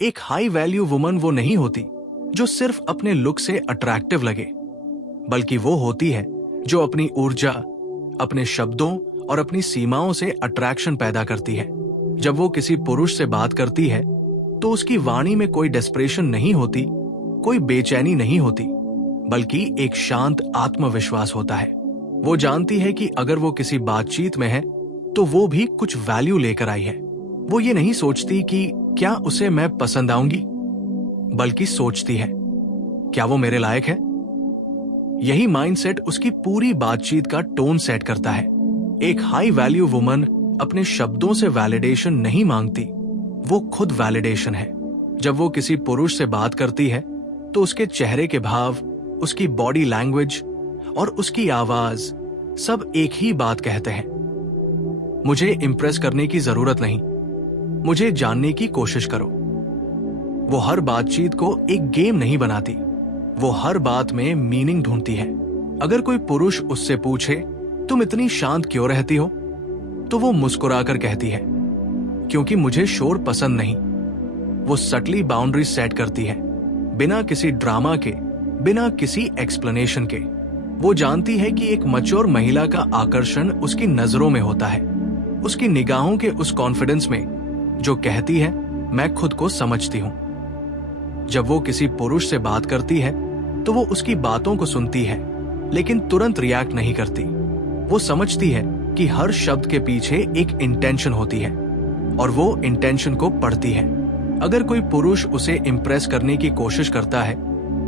एक high value woman वो नहीं होती जो सिर्फ अपने लुक से अट्रैक्टिव लगे, बल्कि वो होती है जो अपनी ऊर्जा, अपने शब्दों और अपनी सीमाओं से अट्रैक्शन पैदा करती है। जब वो किसी पुरुष से बात करती है तो उसकी वाणी में कोई डेस्परेशन नहीं होती, कोई बेचैनी नहीं होती, बल्कि एक शांत आत्मविश्वास होता है। वो जानती है कि अगर वो किसी बातचीत में है तो वो भी कुछ वैल्यू लेकर आई है। वो ये नहीं सोचती कि क्या उसे मैं पसंद आऊंगी, बल्कि सोचती है क्या वो मेरे लायक है। यही माइंडसेट उसकी पूरी बातचीत का टोन सेट करता है। एक हाई वैल्यू वुमन अपने शब्दों से वैलिडेशन नहीं मांगती, वो खुद वैलिडेशन है। जब वो किसी पुरुष से बात करती है तो उसके चेहरे के भाव, उसकी बॉडी लैंग्वेज और उसकी आवाज सब एक ही बात कहते हैं, मुझे इंप्रेस करने की जरूरत नहीं, मुझे जानने की कोशिश करो। वो हर बातचीत को एक गेम नहीं बनाती, वो हर बात में मीनिंग ढूंढती है। अगर कोई पुरुष उससे पूछे तुम इतनी शांत क्यों रहती हो, तो वो मुस्कुराकर कहती है क्योंकि मुझे शोर पसंद नहीं। वो सटली बाउंड्री सेट करती है, बिना किसी ड्रामा के, बिना किसी एक्सप्लेनेशन के। वो जानती है कि एक मैच्योर महिला का आकर्षण उसकी नजरों में होता है, उसकी निगाहों के उस कॉन्फिडेंस में जो कहती है मैं खुद को समझती हूं। जब वो किसी पुरुष से बात करती है तो वो उसकी बातों को सुनती है, लेकिन तुरंत रिएक्ट नहीं करती। वो समझती है कि हर शब्द के पीछे एक इंटेंशन होती है और वो इंटेंशन को पढ़ती है। अगर कोई पुरुष उसे इंप्रेस करने की कोशिश करता है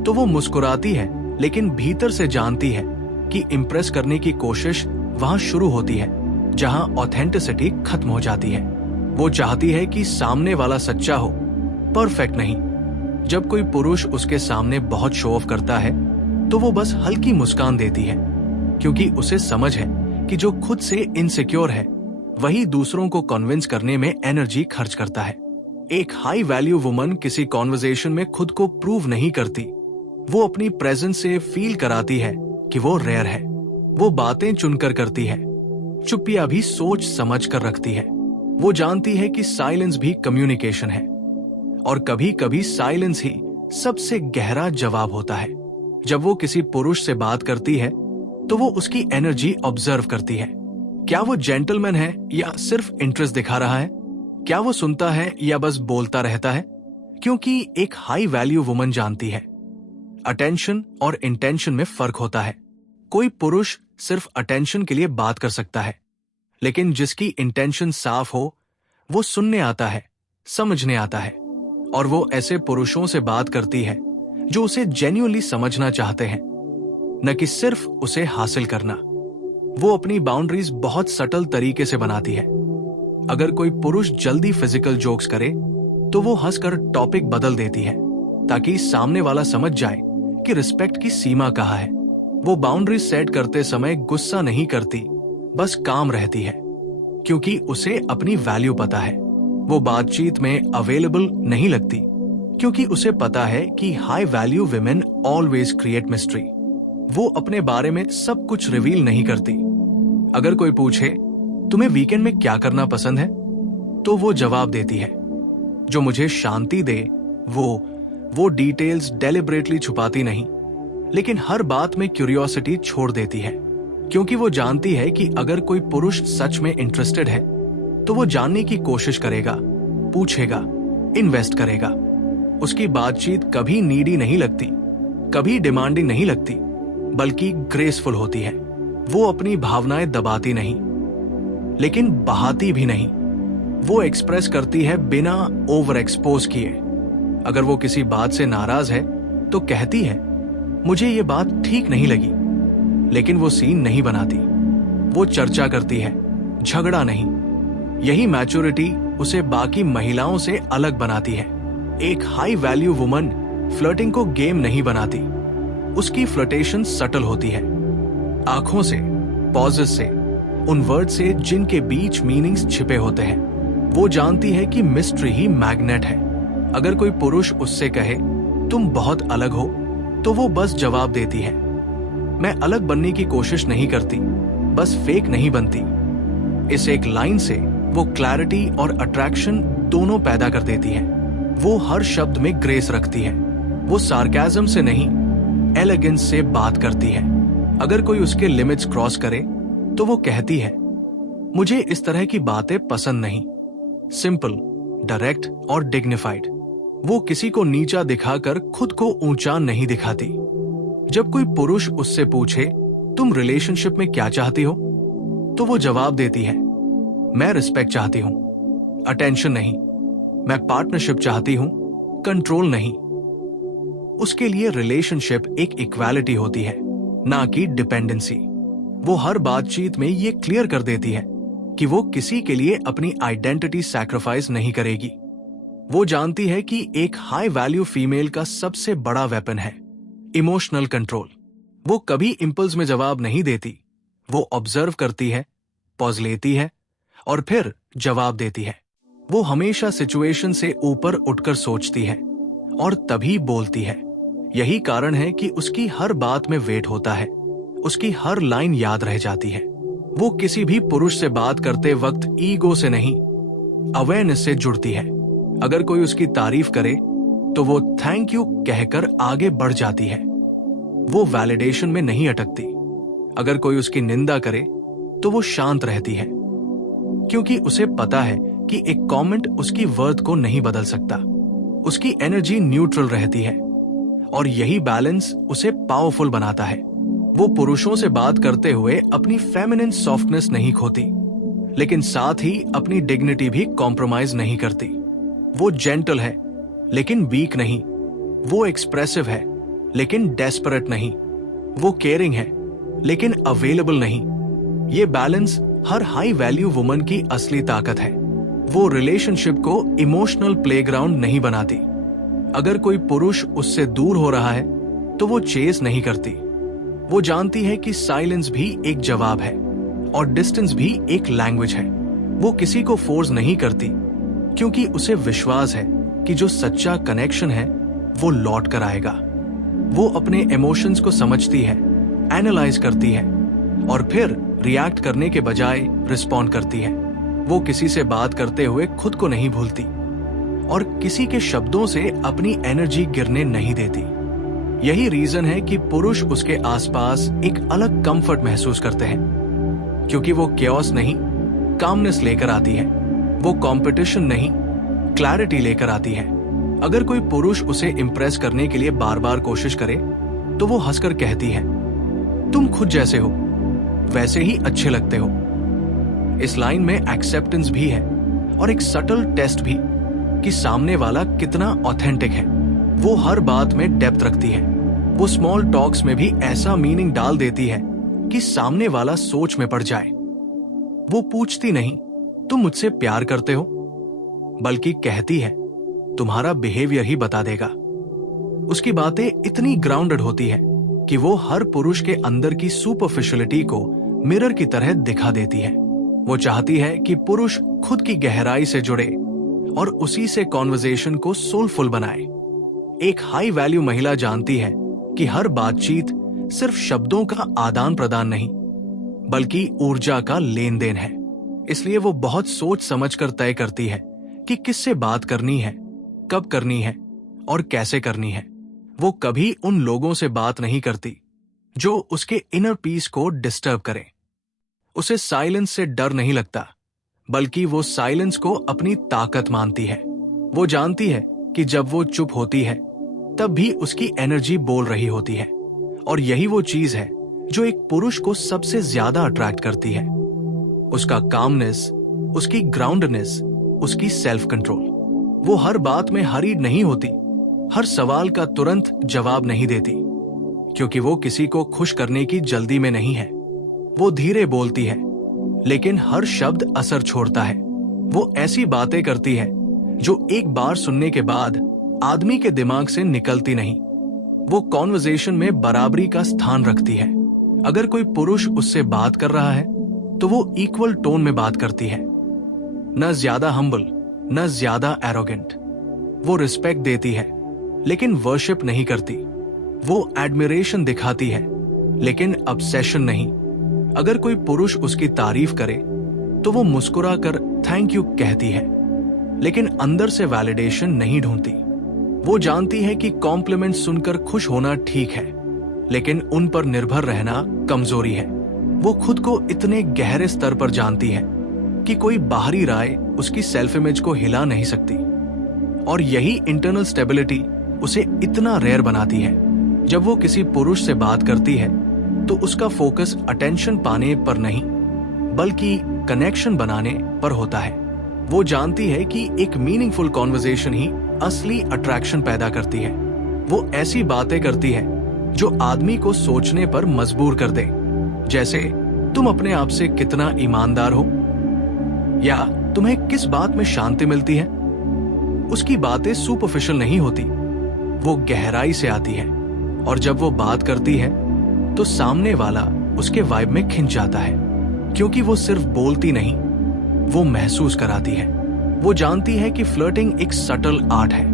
तो वो मुस्कुराती है, लेकिन भीतर से जानती है कि इंप्रेस करने की कोशिश वहां शुरू होती है जहां ऑथेंटिसिटी खत्म हो जाती है। वो चाहती है कि सामने वाला सच्चा हो, परफेक्ट नहीं। जब कोई पुरुष उसके सामने बहुत शो ऑफ करता है तो वो बस हल्की मुस्कान देती है, क्योंकि उसे समझ है कि जो खुद से इनसिक्योर है वही दूसरों को कन्विंस करने में एनर्जी खर्च करता है। एक हाई वैल्यू वुमन किसी कॉन्वर्सेशन में खुद को प्रूव नहीं करती, वो अपनी प्रेजेंस से फील कराती है कि वो रेयर है। वो बातें चुनकर करती है, चुप्पियां भी सोच समझ कर रखती है। वो जानती है कि साइलेंस भी कम्युनिकेशन है और कभी कभी साइलेंस ही सबसे गहरा जवाब होता है। जब वो किसी पुरुष से बात करती है तो वो उसकी एनर्जी ऑब्जर्व करती है। क्या वो जेंटलमैन है या सिर्फ इंटरेस्ट दिखा रहा है? क्या वो सुनता है या बस बोलता रहता है? क्योंकि एक हाई वैल्यू वुमन जानती है अटेंशन और इंटेंशन में फर्क होता है। कोई पुरुष सिर्फ अटेंशन के लिए बात कर सकता है, लेकिन जिसकी इंटेंशन साफ हो वो सुनने आता है, समझने आता है। और वो ऐसे पुरुषों से बात करती है जो उसे जेन्युइनली समझना चाहते हैं, न कि सिर्फ उसे हासिल करना। वो अपनी बाउंड्रीज बहुत सटल तरीके से बनाती है। अगर कोई पुरुष जल्दी फिजिकल जोक्स करे तो वो हंसकर टॉपिक बदल देती है ताकि सामने वाला समझ जाए कि रिस्पेक्ट की सीमा कहाँ है। वो बाउंड्री सेट करते समय गुस्सा नहीं करती, बस काम रहती है, क्योंकि उसे अपनी वैल्यू पता है। वो बातचीत में अवेलेबल नहीं लगती, क्योंकि उसे पता है कि high value women always create mystery. वो अपने बारे में सब कुछ रिवील नहीं करती। अगर कोई पूछे तुम्हें वीकेंड में क्या करना पसंद है, तो वो जवाब देती है जो मुझे शांति दे। वो डिटेल्स डेलिबरेटली छुपाती नहीं, लेकिन हर बात में क्यूरियोसिटी छोड़ देती है, क्योंकि वो जानती है कि अगर कोई पुरुष सच में इंटरेस्टेड है तो वो जानने की कोशिश करेगा, पूछेगा, इन्वेस्ट करेगा। उसकी बातचीत कभी नीडी नहीं लगती, कभी डिमांडिंग नहीं लगती, बल्कि ग्रेसफुल होती है। वो अपनी भावनाएं दबाती नहीं, लेकिन बहाती भी नहीं। वो एक्सप्रेस करती है बिना ओवर एक्सपोज किए। अगर वो किसी बात से नाराज है तो कहती है मुझे ये बात ठीक नहीं लगी, लेकिन वो सीन नहीं बनाती। वो चर्चा करती है, झगड़ा नहीं। यही मैच्योरिटी उसे बाकी महिलाओं से अलग बनाती है। एक हाई वैल्यू वुमन फ्लर्टिंग को गेम नहीं बनाती, उसकी फ्लर्टेशन सटल होती है, आंखों से, पॉजेस से, उन वर्ड से जिनके बीच मीनिंग्स छिपे होते हैं। वो जानती है कि मिस्ट्री ही मैग्नेट है। अगर कोई पुरुष उससे कहे तुम बहुत अलग हो, तो वो बस जवाब देती है मैं अलग बनने की कोशिश नहीं करती, बस फेक नहीं बनती। इस एक लाइन से वो क्लैरिटी और अट्रैक्शन दोनों पैदा कर देती है। वो हर शब्द में ग्रेस रखती है। वो सार्केज्म से नहीं, एलिगेंस से बात करती है। अगर कोई उसके लिमिट्स क्रॉस करे तो वो कहती है, मुझे इस तरह की बातें पसंद नहीं। सिंपल, डायरेक्ट और डिग्निफाइड। वो किसी को नीचा दिखाकर खुद को ऊंचा नहीं दिखाती। जब कोई पुरुष उससे पूछे, तुम रिलेशनशिप में क्या चाहती हो, तो वो जवाब देती है, मैं रिस्पेक्ट चाहती हूं, अटेंशन नहीं। मैं पार्टनरशिप चाहती हूं, कंट्रोल नहीं। उसके लिए रिलेशनशिप एक इक्वालिटी होती है, ना कि डिपेंडेंसी। वो हर बातचीत में ये क्लियर कर देती है कि वो किसी के लिए अपनी आइडेंटिटी सैक्रिफाइस नहीं करेगी। वो जानती है कि एक हाई वैल्यू फीमेल का सबसे बड़ा वेपन है इमोशनल कंट्रोल। वो कभी इंपल्स में जवाब नहीं देती। वो ऑब्जर्व करती है, पॉज लेती है और फिर जवाब देती है। वो हमेशा सिचुएशन से ऊपर उठकर सोचती है और तभी बोलती है। यही कारण है कि उसकी हर बात में वेट होता है, उसकी हर लाइन याद रह जाती है। वो किसी भी पुरुष से बात करते वक्त ईगो से नहीं, अवेयरनेस से जुड़ती है। अगर कोई उसकी तारीफ करे तो वो थैंक यू कहकर आगे बढ़ जाती है। वो वैलिडेशन में नहीं अटकती। अगर कोई उसकी निंदा करे तो वो शांत रहती है, क्योंकि उसे पता है कि एक कमेंट उसकी वर्थ को नहीं बदल सकता। उसकी एनर्जी न्यूट्रल रहती है और यही बैलेंस उसे पावरफुल बनाता है। वो पुरुषों से बात करते हुए अपनी फेमिनिन सॉफ्टनेस नहीं खोती, लेकिन साथ ही अपनी डिग्निटी भी कॉम्प्रोमाइज नहीं करती। वो जेंटल है लेकिन वीक नहीं। वो एक्सप्रेसिव है लेकिन डेस्परेट नहीं। वो केयरिंग है लेकिन अवेलेबल नहीं। ये बैलेंस हर हाई वैल्यू वुमन की असली ताकत है। वो रिलेशनशिप को इमोशनल प्लेग्राउंड नहीं बनाती। अगर कोई पुरुष उससे दूर हो रहा है तो वो चेस नहीं करती। वो जानती है कि साइलेंस भी एक जवाब है और डिस्टेंस भी एक लैंग्वेज है। वो किसी को फोर्स नहीं करती, क्योंकि उसे विश्वास है कि जो सच्चा कनेक्शन है वो लौट कर आएगा। वो अपने इमोशंस को समझती है, एनालाइज करती है और फिर रिएक्ट करने के बजाय रिस्पॉन्ड करती है। वो किसी से बात करते हुए खुद को नहीं भूलती और किसी के शब्दों से अपनी एनर्जी गिरने नहीं देती। यही रीजन है कि पुरुष उसके आसपास एक अलग कंफर्ट महसूस करते हैं, क्योंकि वो केओस नहीं, कामनेस लेकर आती है। वो कंपटीशन नहीं, क्लैरिटी लेकर आती है। अगर कोई पुरुष उसे इंप्रेस करने के लिए बार बार कोशिश करे तो वो हंसकर कहती है, तुम खुद जैसे हो वैसे ही अच्छे लगते हो। इस लाइन में एक्सेप्टेंस भी है और एक सटल टेस्ट भी कि सामने वाला कितना ऑथेंटिक है। वो हर बात में डेप्थ रखती है। वो स्मॉल टॉक्स में भी ऐसा मीनिंग डाल देती है कि सामने वाला सोच में पड़ जाए। वो पूछती नहीं, तुम मुझसे प्यार करते हो, बल्कि कहती है, तुम्हारा बिहेवियर ही बता देगा। उसकी बातें इतनी ग्राउंडेड होती है कि वो हर पुरुष के अंदर की सुपरफिशियलिटी को मिरर की तरह दिखा देती है। वो चाहती है कि पुरुष खुद की गहराई से जुड़े और उसी से कॉन्वर्सेशन को सोलफुल बनाए। एक हाई वैल्यू महिला जानती है कि हर बातचीत सिर्फ शब्दों का आदान प्रदान नहीं, बल्कि ऊर्जा का लेन देन है। इसलिए वो बहुत सोच समझकर तय करती है कि किससे बात करनी है, कब करनी है और कैसे करनी है। वो कभी उन लोगों से बात नहीं करती जो उसके इनर पीस को डिस्टर्ब करें। उसे साइलेंस से डर नहीं लगता, बल्कि वो साइलेंस को अपनी ताकत मानती है। वो जानती है कि जब वो चुप होती है तब भी उसकी एनर्जी बोल रही होती है, और यही वो चीज है जो एक पुरुष को सबसे ज्यादा अट्रैक्ट करती है। उसका कामनेस, उसकी ग्राउंडनेस, उसकी सेल्फ कंट्रोल। वो हर बात में हरीड नहीं होती, हर सवाल का तुरंत जवाब नहीं देती, क्योंकि वो किसी को खुश करने की जल्दी में नहीं है। वो धीरे बोलती है, लेकिन हर शब्द असर छोड़ता है। वो ऐसी बातें करती है जो एक बार सुनने के बाद आदमी के दिमाग से निकलती नहीं। वो कॉन्वर्सेशन में बराबरी का स्थान रखती है। अगर कोई पुरुष उससे बात कर रहा है तो वो इक्वल टोन में बात करती है, न ज्यादा हम्बल न ज्यादा एरोगेंट। वो रिस्पेक्ट देती है लेकिन वर्शिप नहीं करती। वो एडमिरेशन दिखाती है लेकिन ऑब्सेशन नहीं। अगर कोई पुरुष उसकी तारीफ करे तो वो मुस्कुरा कर थैंक यू कहती है, लेकिन अंदर से वैलिडेशन नहीं ढूंढती। वो जानती है कि कॉम्प्लीमेंट सुनकर खुश होना ठीक है, लेकिन उन पर निर्भर रहना कमजोरी है। वो खुद को इतने गहरे स्तर पर जानती है कि कोई बाहरी राय उसकी सेल्फ इमेज को हिला नहीं सकती। और यही इंटरनल स्टेबिलिटी उसे इतना रेयर बनाती है। जब वो किसी पुरुष से बात करती है तो उसका फोकस अटेंशन पाने पर नहीं, बल्कि कनेक्शन बनाने पर होता है। वो जानती है कि एक मीनिंगफुल कॉन्वर्सेशन ही असली अट्रैक्शन पैदा करती है। वो ऐसी बातें करती है जो आदमी को सोचने पर मजबूर कर दे, जैसे तुम अपने आप से कितना ईमानदार हो, या तुम्हें किस बात में शांति मिलती है। उसकी बातें सुपरफिशियल नहीं होती, वो गहराई से आती है। और जब वो बात करती है तो सामने वाला उसके वाइब में खिंच जाता है, क्योंकि वो सिर्फ बोलती नहीं, वो महसूस कराती है। वो जानती है कि फ्लर्टिंग एक सटल आर्ट है,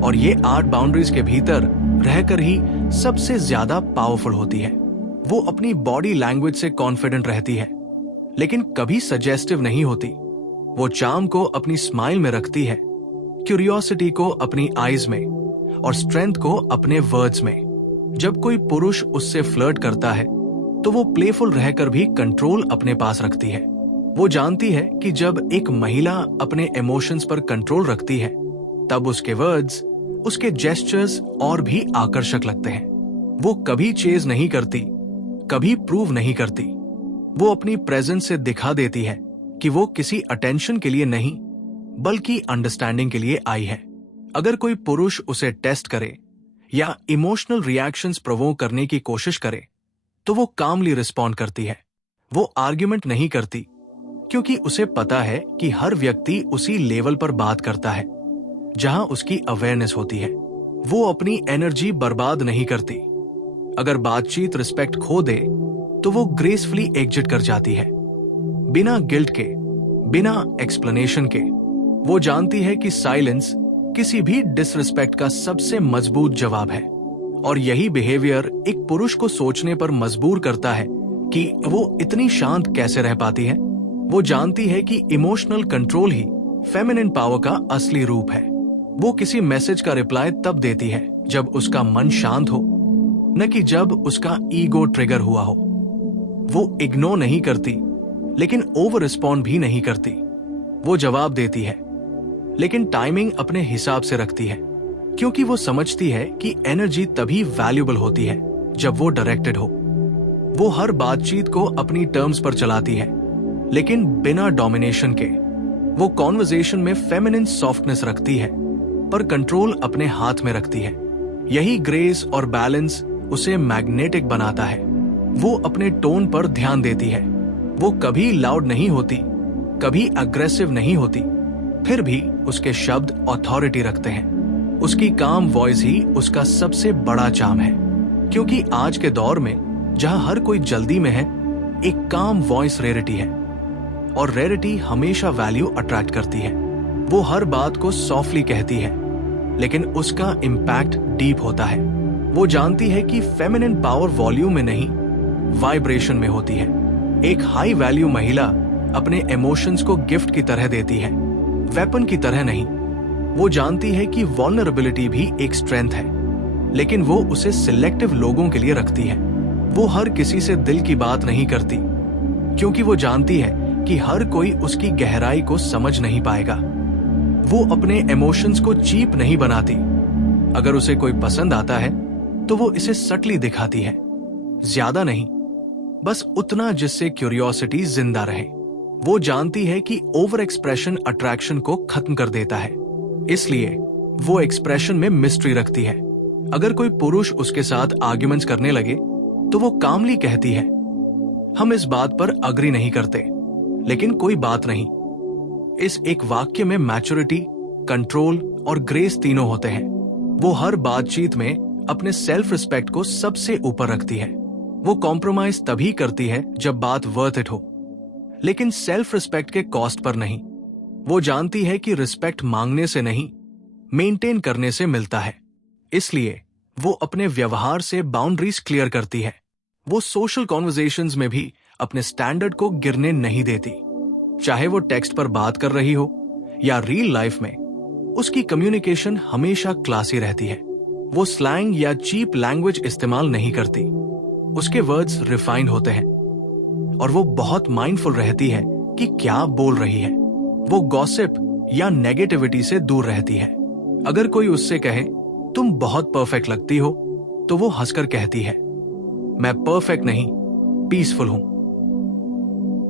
और ये आर्ट बाउंड्रीज के भीतर रहकर ही सबसे ज्यादा पावरफुल होती है। वो अपनी बॉडी लैंग्वेज से कॉन्फिडेंट रहती है, लेकिन कभी सजेस्टिव नहीं होती। वो चार्म को अपनी स्माइल में रखती है, क्यूरियोसिटी को अपनी आईज में, और स्ट्रेंथ को अपने वर्ड्स में। जब कोई पुरुष उससे फ्लर्ट करता है तो वो प्लेफुल रहकर भी कंट्रोल अपने पास रखती है। वो जानती है कि जब एक महिला अपने इमोशंस पर कंट्रोल रखती है, तब उसके वर्ड्स, उसके जेस्चर्स और भी आकर्षक लगते हैं। वो कभी चेज नहीं करती, कभी प्रूव नहीं करती। वो अपनी प्रेजेंस से दिखा देती है कि वो किसी अटेंशन के लिए नहीं, बल्कि अंडरस्टैंडिंग के लिए आई है। अगर कोई पुरुष उसे टेस्ट करे या इमोशनल रिएक्शंस प्रोवोक करने की कोशिश करे, तो वो कामली रिस्पॉन्ड करती है। वो आर्ग्यूमेंट नहीं करती, क्योंकि उसे पता है कि हर व्यक्ति उसी लेवल पर बात करता है जहां उसकी अवेयरनेस होती है। वो अपनी एनर्जी बर्बाद नहीं करती। अगर बातचीत रिस्पेक्ट खो दे तो वो ग्रेसफुली एग्जिट कर जाती है, बिना गिल्ट के, बिना एक्सप्लेनेशन के। वो जानती है कि साइलेंस किसी भी डिसरिस्पेक्ट का सबसे मजबूत जवाब है, और यही बिहेवियर एक पुरुष को सोचने पर मजबूर करता है कि वो इतनी शांत कैसे रह पाती है। वो जानती है कि इमोशनल कंट्रोल ही फेमिनिन पावर का असली रूप है। वो किसी मैसेज का रिप्लाई तब देती है जब उसका मन शांत हो, न कि जब उसका ईगो ट्रिगर हुआ हो। वो इग्नोर नहीं करती, लेकिन ओवर रिस्पॉन्ड भी नहीं करती। वो जवाब देती है, लेकिन टाइमिंग अपने हिसाब से रखती है, क्योंकि वो समझती है कि एनर्जी तभी वैल्यूएबल होती है जब वो डायरेक्टेड हो। वो हर बातचीत को अपनी टर्म्स पर चलाती है, लेकिन बिना डोमिनेशन के। वो कॉन्वर्सेशन में फेमिनिन सॉफ्टनेस रखती है, पर कंट्रोल अपने हाथ में रखती है। यही ग्रेस और बैलेंस उसे मैग्नेटिक बनाता है। वो अपने टोन पर ध्यान देती है। वो कभी लाउड नहीं होती, कभी अग्रेसिव नहीं होती, फिर भी उसके शब्द अथॉरिटी रखते हैं। उसकी काम वॉइस ही उसका सबसे बड़ा चार्म है, क्योंकि आज के दौर में जहां हर कोई जल्दी में है, एक काम वॉइस रेयरिटी है, और रेयरिटी हमेशा वैल्यू अट्रैक्ट करती है। वो हर बात को सॉफ्टली कहती है, लेकिन उसका इम्पैक्ट डीप होता है। वो जानती है कि फेमिनिन पावर वॉल्यूम में नहीं, वाइब्रेशन में होती है। एक हाई वैल्यू महिला अपने इमोशंस को गिफ्ट की तरह देती है, वेपन की तरह नहीं। वो जानती है कि वल्नरेबिलिटी भी एक स्ट्रेंथ है, लेकिन वो उसे सिलेक्टिव लोगों के लिए रखती है। वो हर किसी से दिल की बात नहीं करती, क्योंकि वो जानती है कि हर कोई उसकी गहराई को समझ नहीं पाएगा। वो अपने इमोशंस को चीप नहीं बनाती। अगर उसे कोई पसंद आता है तो वो इसे सटली दिखाती है, ज्यादा नहीं, बस उतना जिससे क्यूरियोसिटी जिंदा रहे। वो जानती है कि ओवर एक्सप्रेशन अट्रैक्शन को खत्म कर देता है, इसलिए वो एक्सप्रेशन में मिस्ट्री रखती है। अगर कोई पुरुष उसके साथ आर्ग्यूमेंट्स करने लगे तो वो कामली कहती है, हम इस बात पर अग्री नहीं करते, लेकिन कोई बात नहीं। इस एक वाक्य में मैच्योरिटी, कंट्रोल और ग्रेस तीनों होते हैं। वो हर बातचीत में अपने सेल्फ रिस्पेक्ट को सबसे ऊपर रखती है। वो कॉम्प्रोमाइज तभी करती है जब बात वर्थ इट हो, लेकिन सेल्फ रिस्पेक्ट के कॉस्ट पर नहीं। वो जानती है कि रिस्पेक्ट मांगने से नहीं, मेंटेन करने से मिलता है। इसलिए वो अपने व्यवहार से बाउंड्रीज क्लियर करती है। वो सोशल कॉन्वर्सेशंस में भी अपने स्टैंडर्ड को गिरने नहीं देती, चाहे वो टेक्स्ट पर बात कर रही हो या रियल लाइफ में उसकी कम्युनिकेशन हमेशा क्लासी रहती है। वो स्लैंग या चीप लैंग्वेज इस्तेमाल नहीं करती। उसके वर्ड्स रिफाइंड होते हैं और वो बहुत माइंडफुल रहती है कि क्या बोल रही है। वो गॉसिप या नेगेटिविटी से दूर रहती है। अगर कोई उससे कहे तुम बहुत परफेक्ट लगती हो, तो वो हंसकर कहती है मैं परफेक्ट नहीं, पीसफुल हूं।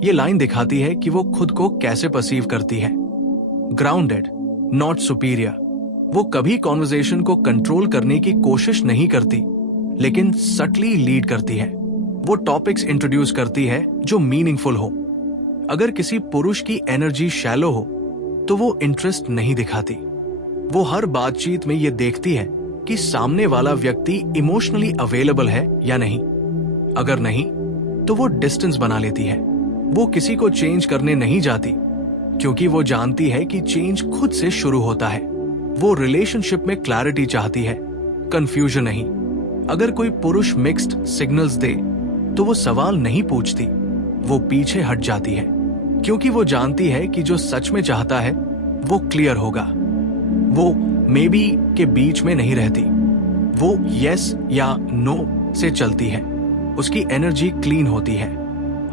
ये लाइन दिखाती है कि वो खुद को कैसे परसीव करती है। Grounded, not superior. वो कभी कॉन्वर्सेशन को कंट्रोल करने की कोशिश नहीं करती, लेकिन सटली लीड करती है। वो टॉपिक्स इंट्रोड्यूस करती है जो मीनिंगफुल हो। अगर किसी पुरुष की एनर्जी शैलो हो, तो वो इंटरेस्ट नहीं दिखाती। वो हर बातचीत में ये देखती है कि सामने वाला व्यक्ति इमोशनली अवेलेबल है या नहीं। अगर नहीं, तो वो डिस्टेंस बना लेती है। वो किसी को चेंज करने नहीं जाती, क्योंकि वो जानती है कि चेंज खुद से शुरू होता है। वो रिलेशनशिप में क्लैरिटी चाहती है, कंफ्यूजन नहीं। अगर कोई पुरुष मिक्स्ड सिग्नल्स दे, तो वो सवाल नहीं पूछती, वो पीछे हट जाती है, क्योंकि वो जानती है कि जो सच में चाहता है वो क्लियर होगा। वो मे बी के बीच में नहीं रहती। वो यस या नो से चलती है। उसकी एनर्जी क्लीन होती है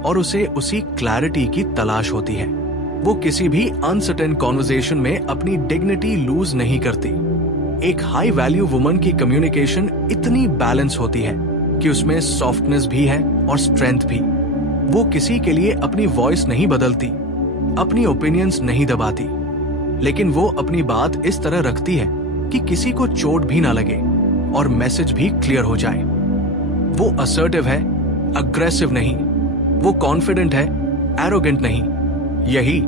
और उसे उसी क्लैरिटी की तलाश होती है। वो किसी भी अनसर्टेन कॉन्वर्सेशन में अपनी डिग्निटी लूज नहीं करती। एक हाई वैल्यू वुमन की कम्युनिकेशन इतनी बैलेंस होती है कि उसमें सॉफ्टनेस भी है और स्ट्रेंथ भी। वो किसी के लिए अपनी वॉइस नहीं बदलती, अपनी ओपिनियंस नहीं दबाती, लेकिन वो अपनी बात इस तरह रखती है कि किसी को चोट भी ना लगे और मैसेज भी क्लियर हो जाए। वो असर्टिव है, अग्रेसिव नहीं। वो कॉन्फिडेंट है, एरोगेंट नहीं। यही